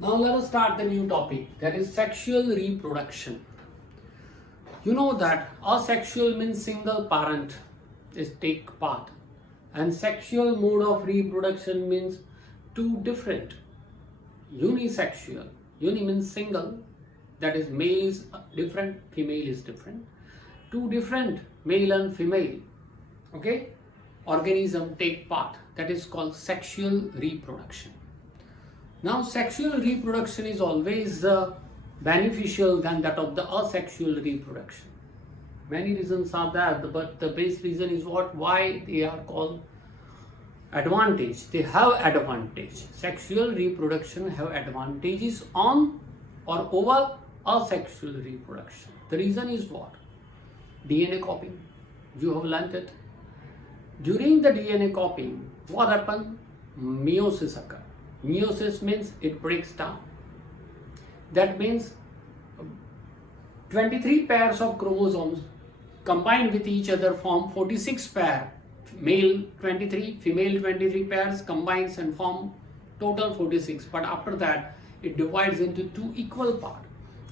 Now let us start the new topic, that is sexual reproduction. You know that asexual means single parent is take part, and sexual mode of reproduction means two different. Unisexual, uni means single, that is male is different, female is different. Two different, male and female, okay, organism take part, that is called sexual reproduction. Now, sexual reproduction is always beneficial than that of the asexual reproduction. Many reasons are there, but the base reason is what? Why they are called advantage. They have advantage. Sexual reproduction have advantages on or over asexual reproduction. The reason is what? DNA copying. You have learnt it. During the DNA copying, what happens? Meiosis occurs. Meiosis means it breaks down. That means 23 pairs of chromosomes combined with each other form 46 pair. Male 23, female 23 pairs combines and form total 46. But after that, it divides into two equal parts,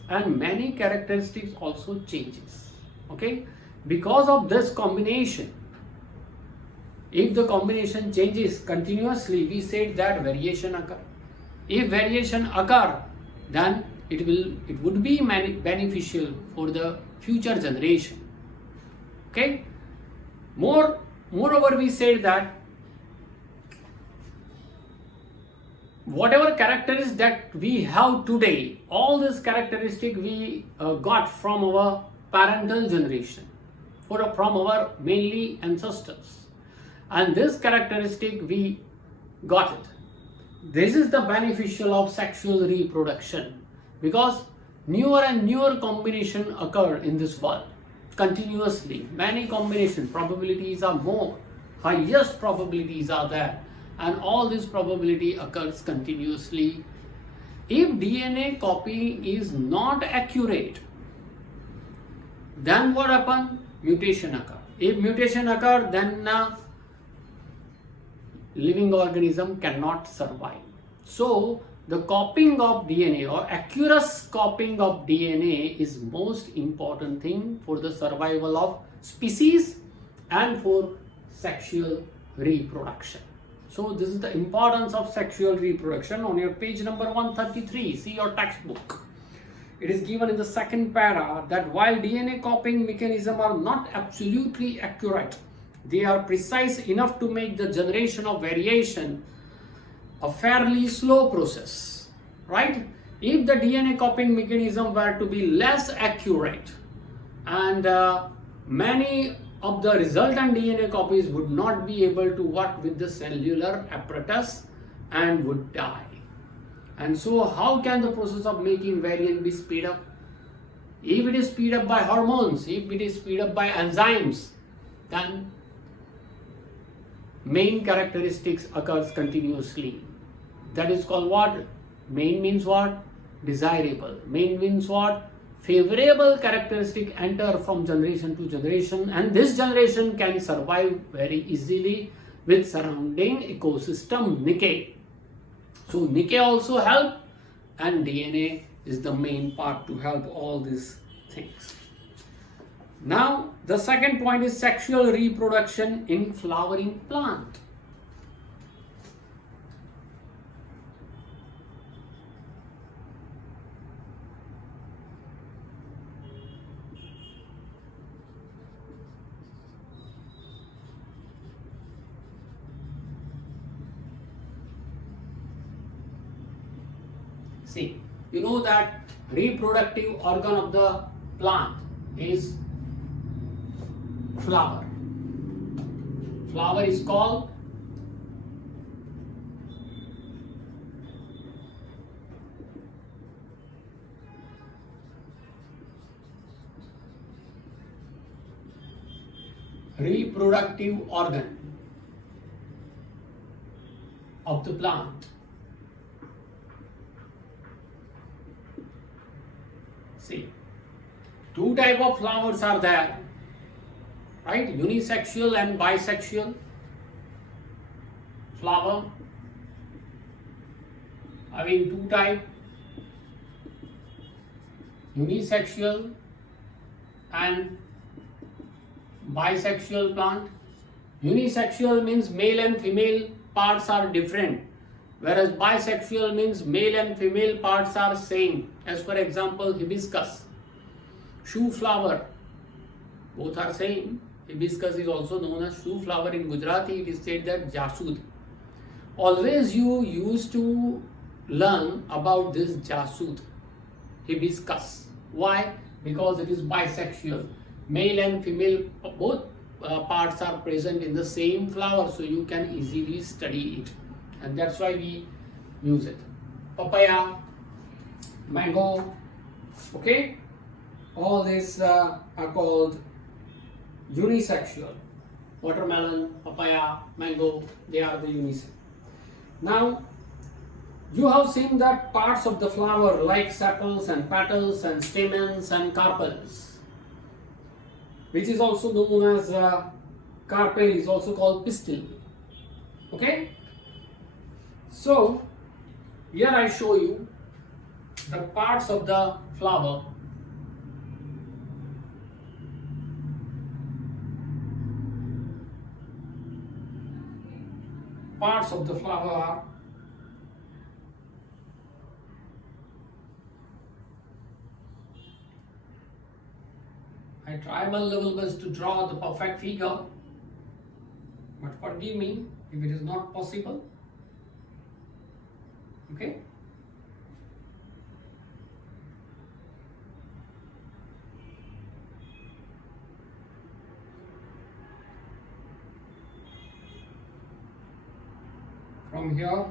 and many characteristics also changes. Okay, because of this combination. If the combination changes continuously, we said that variation occur. If variation occur, then it would be beneficial for the future generation. Okay. Moreover, we said that whatever characteristics that we have today, all these characteristics we got from our parental generation, from our mainly ancestors. And this characteristic we got it. This is the beneficial of sexual reproduction, because newer and newer combination occur in this world continuously. Many combination probabilities are more, highest probabilities are there, and all this probability occurs continuously. If DNA copying is not accurate, then what happens? Mutation occur. If mutation occur, then living organism cannot survive. So the copying of DNA or accurate copying of DNA is most important thing for the survival of species and for sexual reproduction. So this is the importance of sexual reproduction. On your page number 133, see your textbook. It is given in the second para that while DNA copying mechanisms are not absolutely accurate, they are precise enough to make the generation of variation a fairly slow process, right? If the DNA copying mechanism were to be less accurate, and many of the resultant DNA copies would not be able to work with the cellular apparatus and would die. And so how can the process of making variant be speed up? If it is speed up by hormones, if it is speed up by enzymes, then main characteristics occurs continuously. That is called what? Main means what? Desirable. Main means what? Favorable characteristic enter from generation to generation, and this generation can survive very easily with surrounding ecosystem decay. So decay also help, and DNA is the main part to help all these things. Now, the second point is sexual reproduction in flowering plant. See, you know that reproductive organ of the plant is flower. Flower is called reproductive organ of the plant. See, two type of flowers are there, right? Unisexual and bisexual flower. Having two type, unisexual and bisexual plant. Unisexual means male and female parts are different, whereas bisexual means male and female parts are same. As for example, hibiscus, shoe flower, both are same. Hibiscus is also known as shoe flower. In Gujarati it is said that jasud. Always you used to learn about this jasud, hibiscus. Why? Because it is bisexual. Male and female both parts are present in the same flower, so you can easily study it, and that's why we use it. Papaya, mango, okay, all these are called unisexual. Watermelon, papaya, mango, they are the unisexual. Now you have seen that parts of the flower like sepals and petals and stamens and carpels, which is also known as carpel, is also called pistil. Okay, so here I show you the parts of the flower. Parts of the flower are I try my level best to draw the perfect figure, but forgive me if it is not possible. Okay. From here,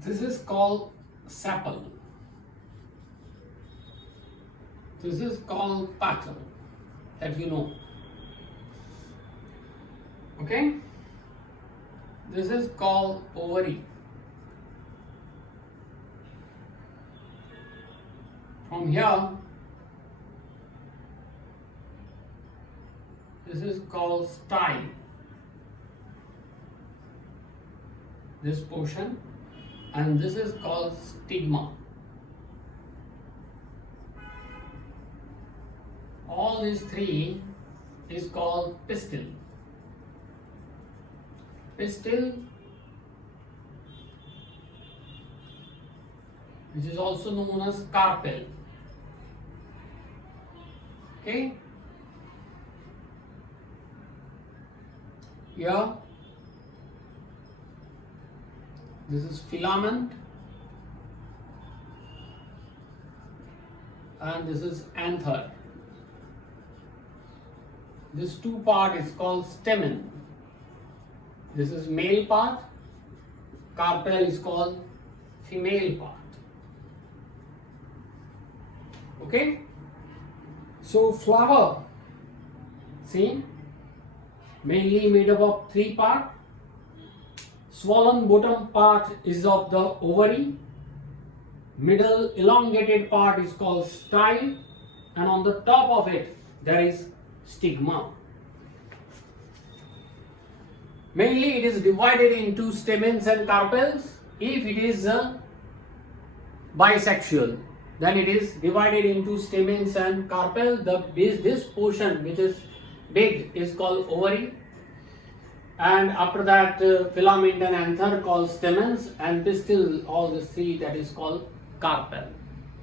this is called sepal. This is called petal, that you know. Okay? This is called ovary. From here, this is called style. This portion, and this is called stigma. All these three is called pistil. Pistil, which is also known as carpel. Okay? Here, this is filament, and this is anther. This two part is called stamen. This is male part. Carpel is called female part. Okay? So flower, see, mainly made up of three parts. Swollen bottom part is of the ovary, middle elongated part is called style, and on the top of it there is stigma. Mainly it is divided into stamens and carpels. If it is bisexual, then it is divided into stamens and carpel. This portion which is big is called ovary, and after that filament and anther called stamens, and pistil, all the three, that is called carpel.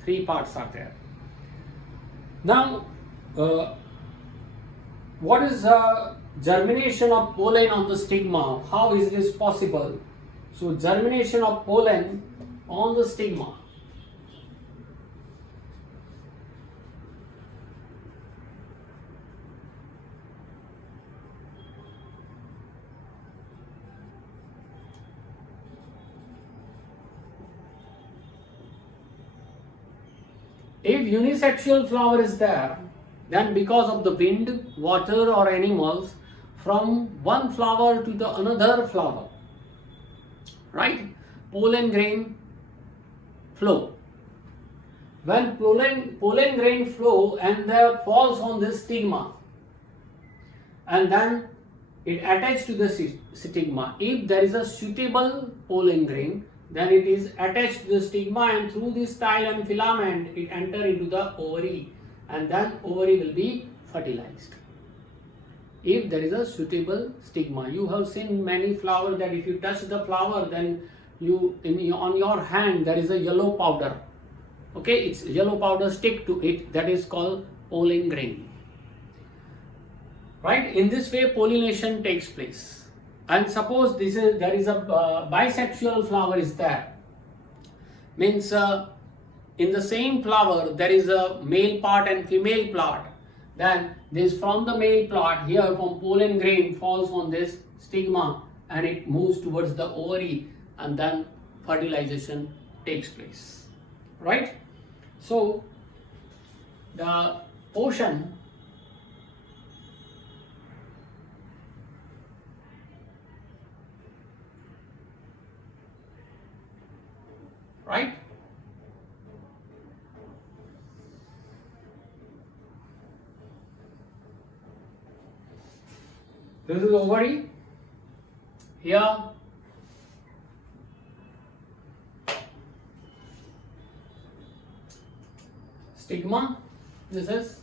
Three parts are there. Now what is germination of pollen on the stigma? How is this possible? So germination of pollen on the stigma. If unisexual flower is there, then because of the wind, water or animals, from one flower to the another flower, right, pollen grain flow. When pollen grain flow and there falls on this stigma, and then it attaches to the stigma. If there is a suitable pollen grain, then it is attached to the stigma, and through this style and filament it enter into the ovary, and then ovary will be fertilized. If there is a suitable stigma, you have seen many flowers that if you touch the flower, then on your hand there is a yellow powder. Okay, it's yellow powder stick to it, that is called pollen grain. Right? In this way pollination takes place. And suppose there is a bisexual flower is there. Means in the same flower there is a male part and female part. Then this from the male part here from pollen grain falls on this stigma and it moves towards the ovary, and then fertilization takes place. Right? So the ocean right? This is ovary. Here stigma. This is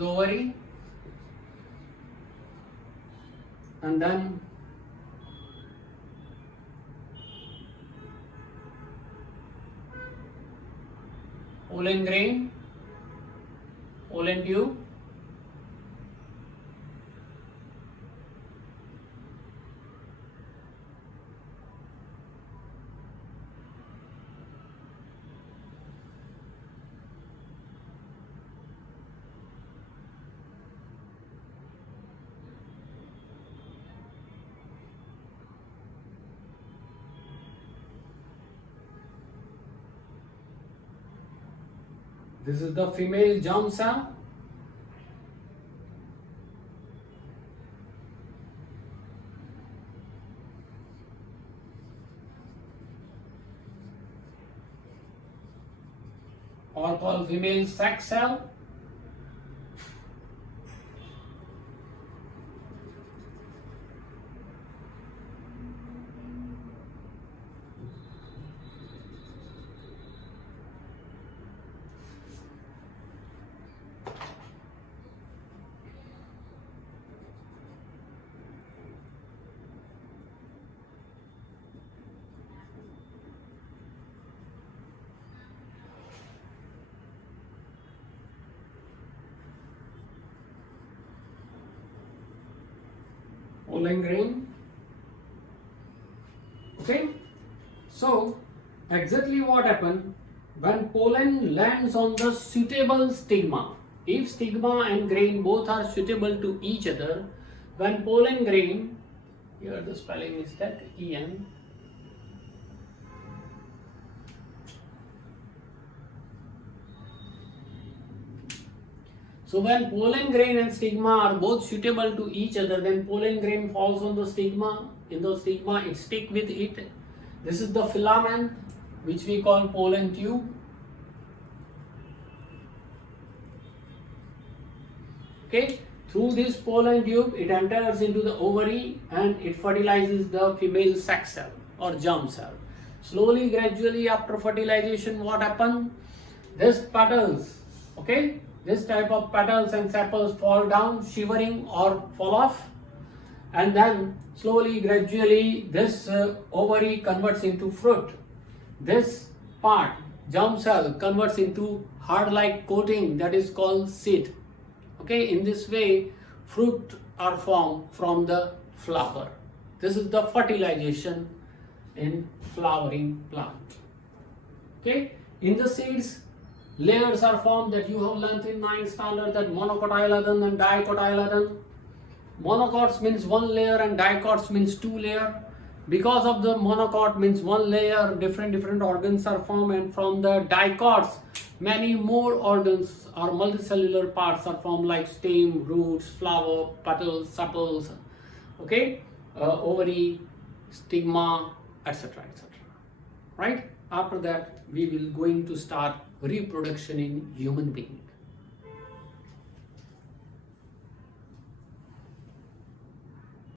ovary, and then pollen grain, pollen tube, this is the female germ cell. Or called female sac cell. Pollen grain. Okay, so exactly what happened when pollen lands on the suitable stigma. If stigma and grain both are suitable to each other, when pollen grain, here the spelling is that EN. So when pollen grain and stigma are both suitable to each other, then pollen grain falls on the stigma. In the stigma, it sticks with it. This is the filament which we call pollen tube. Okay, through this pollen tube, it enters into the ovary and it fertilizes the female sac cell or germ cell. Slowly, gradually, after fertilization, what happens? This petals, okay? This type of petals and sepals fall down, shivering or fall off, and then slowly, gradually, this ovary converts into fruit. This part, germ cell, converts into hard-like coating that is called seed. Okay, in this way, fruit are formed from the flower. This is the fertilization in flowering plant. Okay, in the seeds, layers are formed that you have learnt in 9th standard, that monocotyledon and dicotyledon. Monocots means one layer and dicots means two layer. Because of the monocot means one layer, different organs are formed, and from the dicots many more organs or multicellular parts are formed, like stem, roots, flower, petals, sepals, okay, ovary, stigma, etc., etc. Right? After that, we will going to start reproduction in human being.